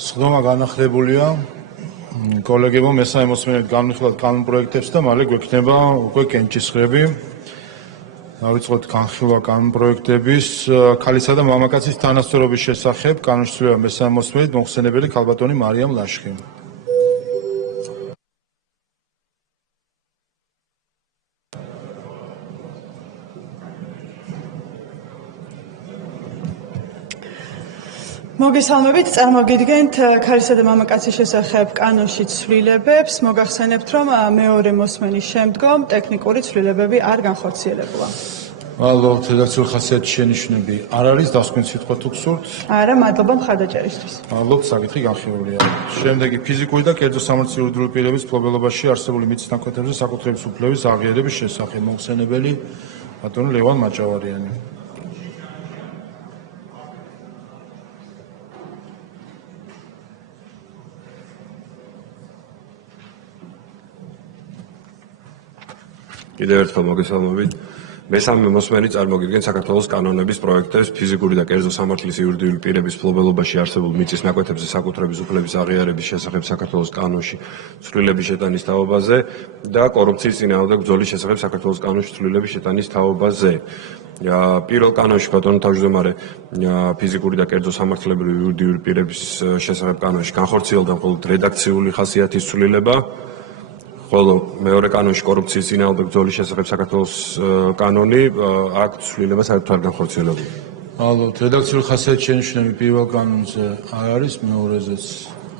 სხდომა განახლებულია კოლეგებო მესამე მოსმენით განვიხილოთ კანონ პროექტებს და მალე გვექნება უკვე კენჭისყრები. დავიწყოთ განხილვა კანონ პროექტების ქალისა და მამაკაცის თანასწორობის შესახებ კანონის ცვლილება მესამე მოსმენით მოხსენებელი ქალბატონი მარიამ ლაშხი. მოგესალმებით, წარმოგიდგენთ ქალისა და მამაკაცის შესახებ კანონში ცვლილებებს. მოგახსენებთ, რომ მეორე მოსმენის შემდგომ ტექნიკური ცვლილებები არ განხორციელებულა. მადლობთ, რედაქციული ხასიათის შენიშვნები არ არის, დასკვნის სიტყვა თუ გსურთ? არა, მადლობა მხარდაჭერისთვის. მადლობთ, საკითხი განხილულია. შემდეგი ფიზიკური და კერძო სამართლის იურიდიული პირების მფლობელობაში არსებული მიწის ნაკვეთებზე საკუთრების უფლების აღიარების შესახებ მოხსენებელი ბატონი ლევან მაჭავარიანი. კიდევ ერთხელ მოგესალმებით. მესამე მოსმენი წარმოგიდგენთ საქართველოს კანონების პროექტებს ფიზიკური და კერძო სამართლის იურიდიული პირების მფლობელობაში არსებულ მიწის ნაკვეთებზე საკუთრების უფლების აღიარების შესახებ საქართველოს კანონში ცვლილების შეტანის თაობაზე და კორუფციის წინააღმდეგ ბრძოლის შესახებ საქართველოს კანონში ცვლილების შეტანის თაობაზე. პირველ კანონში ბატონო თავმჯდომარე ფიზიკური და კერძო სამართლებრივი იურიდიული პირების შესახებ კანონში განხორციელდა მხოლოდ რედაქციული ხასიათის ცვლილება. ხოლო მეორე კანონში კორუფციის წინააღმდეგ ბრძოლის შესახებ საქართველოს კანონი აქ ცვლილება საერთოდ არ განხორციელებულა. მადლობთ, რედაქციული ხასიათის შენიშვნები პირველ კანონზე არ არის, მეორეზეც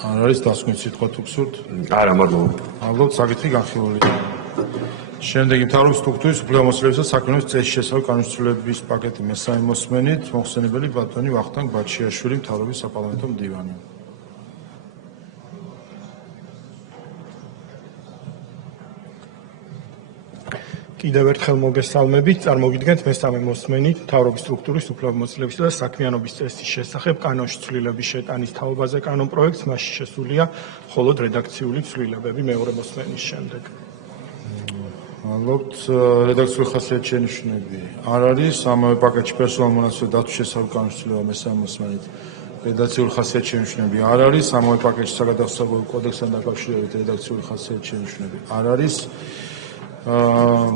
არ არის, დასკვნის სიტყვა თუ გსურთ? არა, მადლობა. მადლობთ, საკითხი განხილულია. შემდეგი მთავრობის სტრუქტურის უფლებამოსილების და საქმიანობის წესის შესახებ კანონის ცვლილების პაკეტი მესამე მოსმენით მოხსენებელი ბატონი ვახტანგ ბაქშიაშვილი, მთავრობის საპარლამენტო მდივანი. კიდევ ერთხელ მოგესალმებით, წარმოგიდგენთ მესამე მოსმენით მთავრობის სტრუქტურის უფლებამოსილებისა და საქმიანობის წესის შესახებ კანონში ცვლილების შეტანის თაობაზე კანონ პროექტს, მასში შესულია მხოლოდ რედაქციული ცვლილებები მეორე მოსმენის შემდეგ. მადლობთ, რედაქციული ხასიათის შენიშვნები არ არის, ამავე პაკეტში პერსონალურ მონაცემთა დაცვის შესახებ კანონის ცვლილება მესამე მოსმენით რედაქციული ხასიათის შენიშვნები არ არის, ამავე პაკეტში საგადასახადო კოდექსთან დაკავშირებით რედაქციული ხასიათის შენიშვნები არ არის.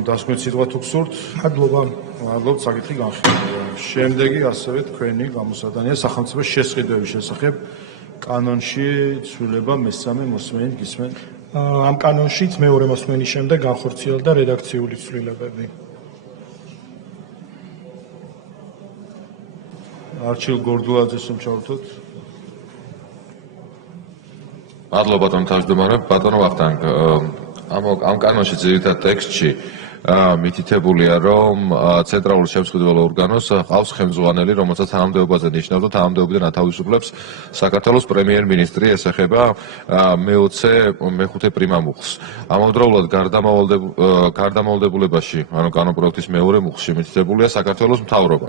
დასკვნის სიტყვა თუ გსურთ? მადლობა. მადლობთ, საკითხი განხილულია. შემდეგი ასევე თქვენი გამოსადენია სახელმწიფოს შესყიდვების შესახებ კანონში ცვლილება მესამე მოსმენით გისმენთ? ამ კანონშიც მეორე მოსმენის შემდეგ განხორციელდა რედაქციული ცვლილებები. არჩილ გორდულაძეს ჩავთოთ. მადლობა ბატონო თავმჯდომარე, ბატონო ვახტანგ. ამ კანონში ძირითად ტექსტში მითითებულია, რომ ცენტრალური შემსხდომელი ორგანოს ყავს ხელმძღვანელი, რომელსაც თანამდებობაზე ნიშნავს და თანამდებობიდან ათავისუფლებს საქართველოს პრემიერ-მინისტრი, ეს ეხება მე-5 პრიმამუხლს. ამავდროულად გარდამავალდებულებაში, ანუ კანონ პროექტის მეორე მუხლში მითითებულია საქართველოს მთავრობა.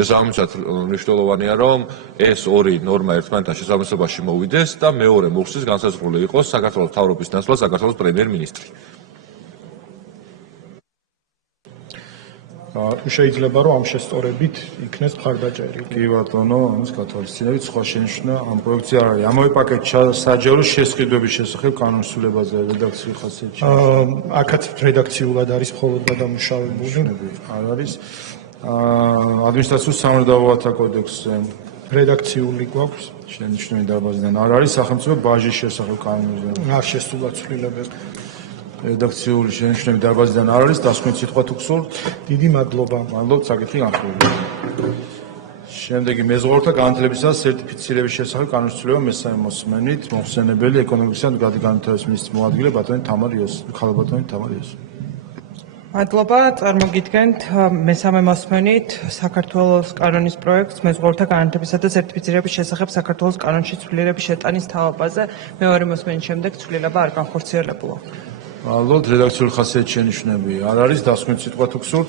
შესაბამისად, მნიშვნელოვანია, რომ ეს ორი ნორმა ერთმანეთთან შესაბამისობაში მოვიდეს და მეორე მუხლშიც განსაზღვრული იყოს საქართველოს მთავრობის ნაცვლად საქართველოს პრემიერ-მინისტრი. შეიძლება რომ ამ შესწორებით იქნეს მხარდაჭერილი. კი ბატონო, ამის გათვალისწინებით სხვა შენიშვნა ამ პროექტზე არ არის. ამავე პაკეტში საჯარო შესყიდვების შესახებ კანონის ცვლილებაზე რედაქციული ხასიათის აქაც რედაქციულად არის მხოლოდ გადამუშავებული. არ არის. ადმინისტრაციული სამართლებრივათა კოდექსზე რედაქციული გვაქვს. შენიშვნები დარბაზიდან არ არის, სახელმწიფო ბაჟის შესახებ კანონზე არ შესულა ცვლილებები. რედაქციული შენიშვნები დარბაზიდან არ არის, დასკვნის სიტყვა თუ გსურთ? დიდი მადლობა. მადლობთ, საკითხი განხილულია. შემდეგი მეზღვაურთა განათლებისა და სერტიფიცირების შესახებ კანონის ცვლილება მესამე მოსმენით მოხსენებელი ეკონომიკისა და განვითარების მინისტრის მოადგილე ბატონი თამარ იოსი, ქალბატონი თამარ იოსი. მადლობა, წარმოგიდგენთ მესამე მოსმენით საქართველოს კანონის პროექტს მეზღვაურთა განათლებისა და სერტიფიცირების შესახებ საქართველოს კანონში ცვლილების შეტანის თაობაზე მეორე მოსმენის შემდეგ ცვლილება არ განხორციელებულა. მადლობთ, რედაქციული ხასიათის შენიშვნები არ არის, დასკვნის სიტყვა თუ გსურთ?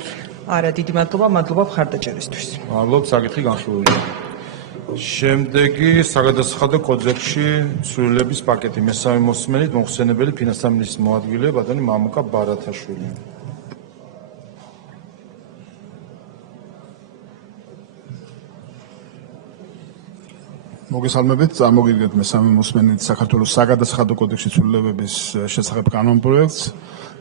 არა, დიდი მადლობა მხარდაჭერისთვის. მადლობთ, საკითხი განხილულია. შემდეგი საგადასახადო კოდექსში ცვლილების პაკეტი მესამე მოსმენით მოხსენებელი ფინანსთა მინისტრის მოადგილე ბატონი მამუკა ბარათაშვილი. მოგესალმებით, წარმოგიდგენთ მესამე მოსმენით საქართველოს საგადასახადო კოდექსის ცვლილებების შესახებ კანონპროექტს.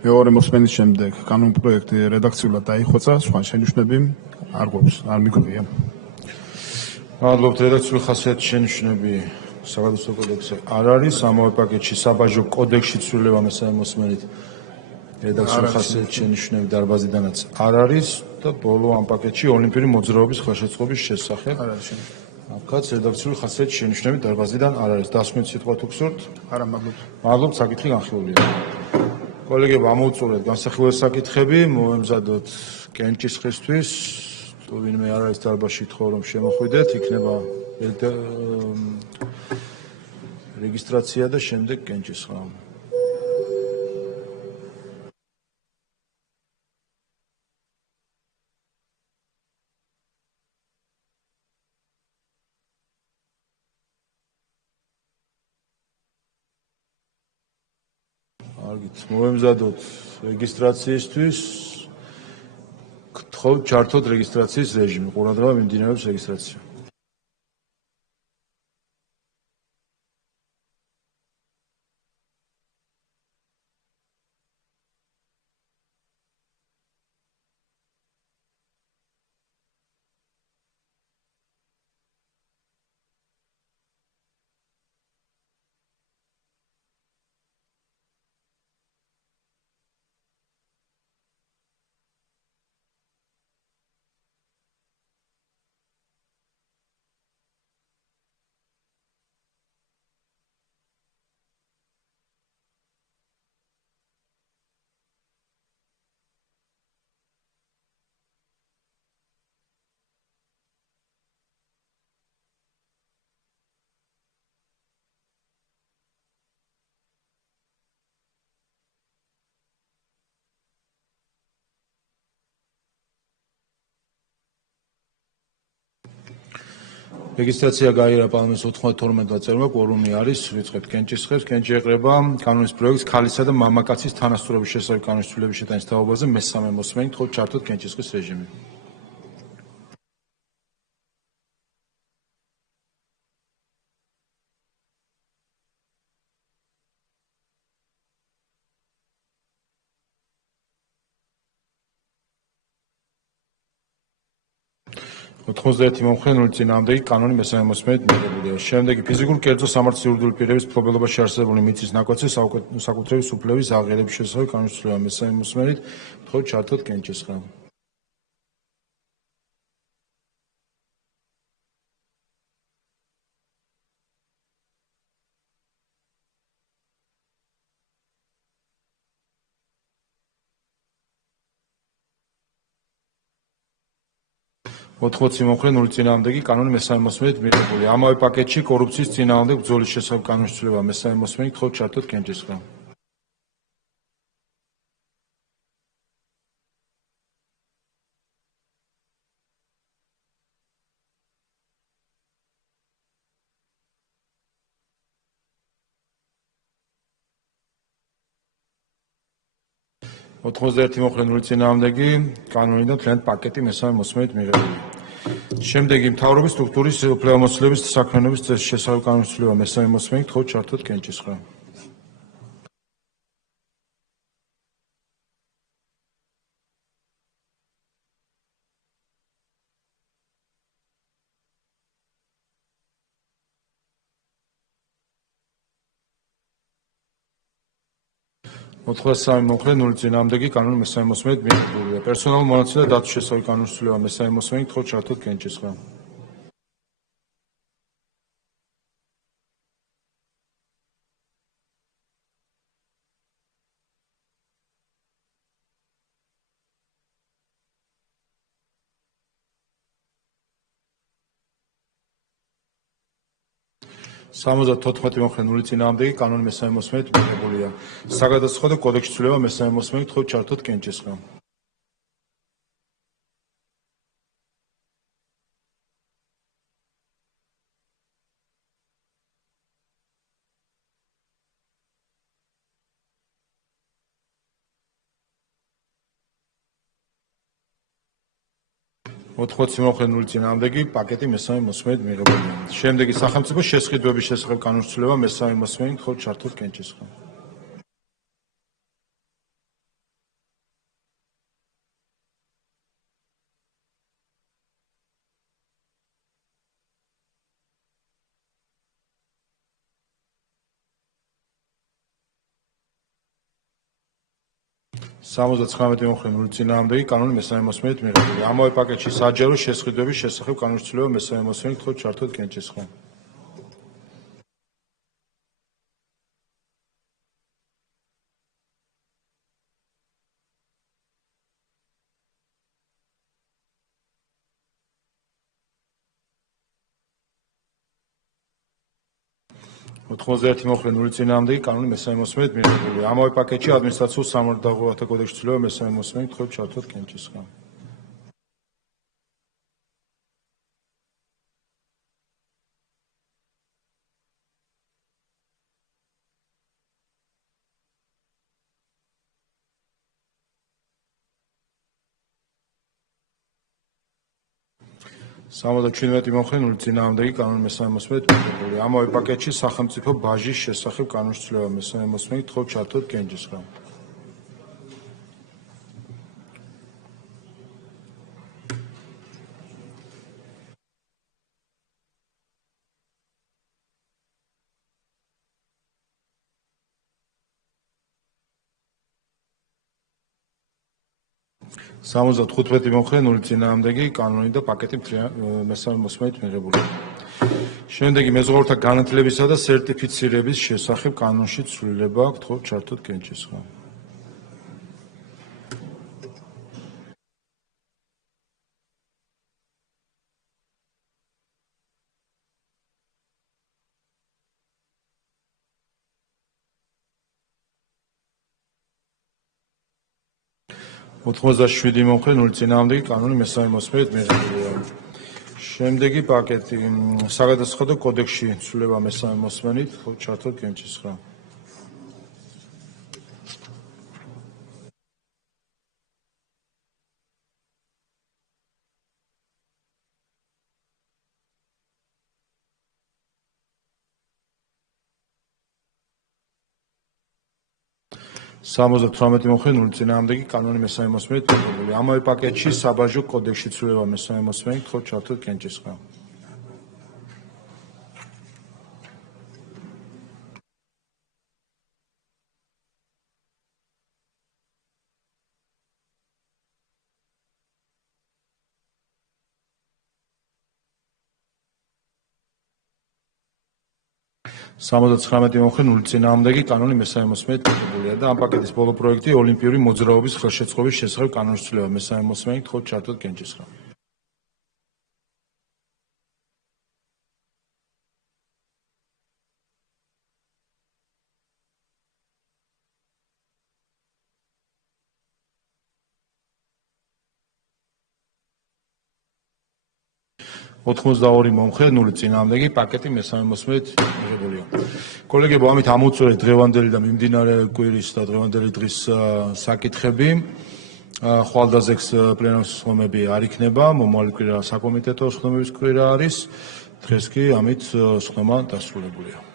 მეორე მოსმენის შემდეგ კანონპროექტი რედაქციულად დაიხვეწა, სხვა შენიშვნები არ გვაქვს, არ მიგვია. მადლობთ, რედაქციული ხასიათის შენიშვნები საგადასახადო კოდექსზე არ არის, ამავე პაკეტში საბაჟო კოდექსში ცვლილება მესამე მოსმენით რედაქციული ხასიათის შენიშვნები დარბაზიდანაც არ არის და ბოლო ამ პაკეტში ოლიმპიური მოძრაობის ხელშეწყობის შესახებ არ არის შენიშვნა. აქაც რედაქციული ხასიათის შენიშვნები დარბაზიდან არ არის. დასმით სიტყვა თუ გსურთ? არა, მადლობთ. მადლობთ, საკითხი განხილულია. კოლეგებო, ამოვწურეთ განსახილველი საკითხები, მოემზადოთ კენჭისყრისთვის. თუ ვინმე არ არის დარბაზში, თხოვ რომ შემოხვიდეთ, იქნება რეგისტრაცია და შემდეგ კენჭისყრა. კარგით, მოემზადოთ რეგისტრაციისთვის. გთხოვთ ჩართოთ რეგისტრაციის რეჟიმი. ყურადღება მიმდინარეობს რეგისტრაცია. რეგისტრაცია გაიარა პარლამენტის 92 დაწევრმა, კვორუმი არის, ვიწყებთ კენჭისყრებს. კენჭი ეყრება კანონის პროექტს ქალისა და მამაკაცის თანასწორობის შესახებ კანონის ცვლილების შეტანის თაობაზე მესამე მოსმენით, თხოვთ ჩართოთ კენჭისყრის რეჟიმი. ოთხმოცდაერთი მომხრე, 0 წინააღმდეგი კანონი მესამე მოსმენით მიღებულია. შემდეგი ფიზიკური კერძო სამართლის იურიდიული პირების მფლობელობაში არსებული მიწის ნაკვეთზე საკუთრების უფლების აღიარების შესახებ კანონის ცვლილება მესამე მოსმენით, თხოვთ ჩართოთ კენჭისყრა. ოთხმოცი მომხრე, 0 წინააღმდეგი კანონი მესამე მოსმენით მიღებულია. ამავე პაკეტში კორუფციის წინააღმდეგ ბრძოლის შესახებ კანონის ცვლილება მესამე მოსმენით, თხოვთ ჩართოთ კენჭისყრა. ოთხმოცდაერთი მომხრე, 0 წინააღმდეგი კანონიდან მთლიანად პაკეტი მესამე მოსმენით მიღებულია. შემდეგი მთავრობის სტრუქტურის უფლებამოსილების და საქმიანობის წესის შესახებ კანონის ცვლილება მესამე მოსმენით, თხოვთ ჩართოთ კენჭისყრა. ოთხმოცდასამი მომხრე, 0 წინააღმდეგი კანონი მესამე მოსმენით მიღებულია. პერსონალურ მონაცემთა დაცვის შესახებ კანონის ცვლილება მესამე მოსმენით, თხოვთ ჩართოთ კენჭისყრა. სამოცდათოთხმეტი მომხრე, 0 წინააღმდეგი კანონი მესამე მოსმენით მიღებულია. საგადასახადო კოდექსში ცვლილება მესამე მოსმენით, თხოვთ ჩართოთ კენჭისყრა. 80 მომხრე 0 წინააღმდეგი პაკეტი მესამე მოსმენით მიღებულია. შემდეგი სახელმწიფო შესყიდვების შესახებ კანონშეცვლილება მესამე მოსმენით ხოთ ჩართოთ კენჭისყრა. Სამოცდაცხრამეტი მომხრე 0 წინააღმდეგი კანონი მესამე მოსმენით მიღებულია. ამავე პაკეტში საჯარო შესყიდვების შესახებ კანონშეცვლილება მესამე მოსმენით ხოთ ჩართოთ კენჭისყრა. ოთხმოცდაერთი მომხრე 0 წინააღმდეგი კანონი მესამე მოსმენით მიღებულია. ამავე პაკეტში ადმინისტრაციულ სამართალდაღულებათა კოდექსის ცვლილება მესამე მოსმენით ხოთ ჩართოთ კენჭისყრა. სამოცდაჩვიდმეტი მომხრე 0 წინააღმდეგი კანონი მესამე მოსმენით მიღებულია. ამავე პაკეტში სახელმწიფო ბაჟის შესახებ კანონშეცვლილება მესამე მოსმენით ხოთ ჩართოთ კენჭისყრა. სამოცდათხუთმეტი მომხრე 0 წინააღმდეგი კანონი და პაკეტი მესამე მოსმენით მიღებულია. შემდეგი მეზღვაურთა განათლებისა და სერტიფიცირების შესახებ კანონში ცვლილება აქვთ ხოთ ჩართოთ კენჭისყრა. ოთხმოცდაშვიდი მომხრე 0 წინააღმდეგი კანონი მესამე მოსმენით მიღებულია. შემდეგი პაკეტი საგადასახადო კოდექსში ცვლილება მესამე მოსმენით ხოთ ჩართოთ კენჭისყრა. სამოცდათვრამეტი მომხრე 0 წინააღმდეგი კანონი მესამე მოსმენით მიღებულია. ამავე პაკეტში საბაჟო კოდექსში ცვლილება მესამე მოსმენით ხოთ ჩართოთ კენჭისყრა. სამოცდაცხრამეტი მომხრე 0 წინააღმდეგი კანონი მესამე მოსმენით მიღებულია და ამ პაკეტის ბოლო პროექტი ოლიმპიური მოძრაობის ხელშეწყობის შესახებ კანონშეცვლილება მესამე მოსმენით ხოთ ჩართოთ კენჭისყრა. ოთხმოცდაორი მომხრე 0 წინააღმდეგი პაკეტი მესამე მოსმენით მიღებულია. კოლეგებო, ამით ამოვწურეთ დღევანდელი და მიმდინარე კვირის და დღევანდელი დღის საკითხები. ხვალდაზექს პლენარული სხდომები არ იქნება, მომავალი კვირა საკომიტეტო სხდომების კვირა არის. დღეს კი ამით სხდომა დასრულებულია.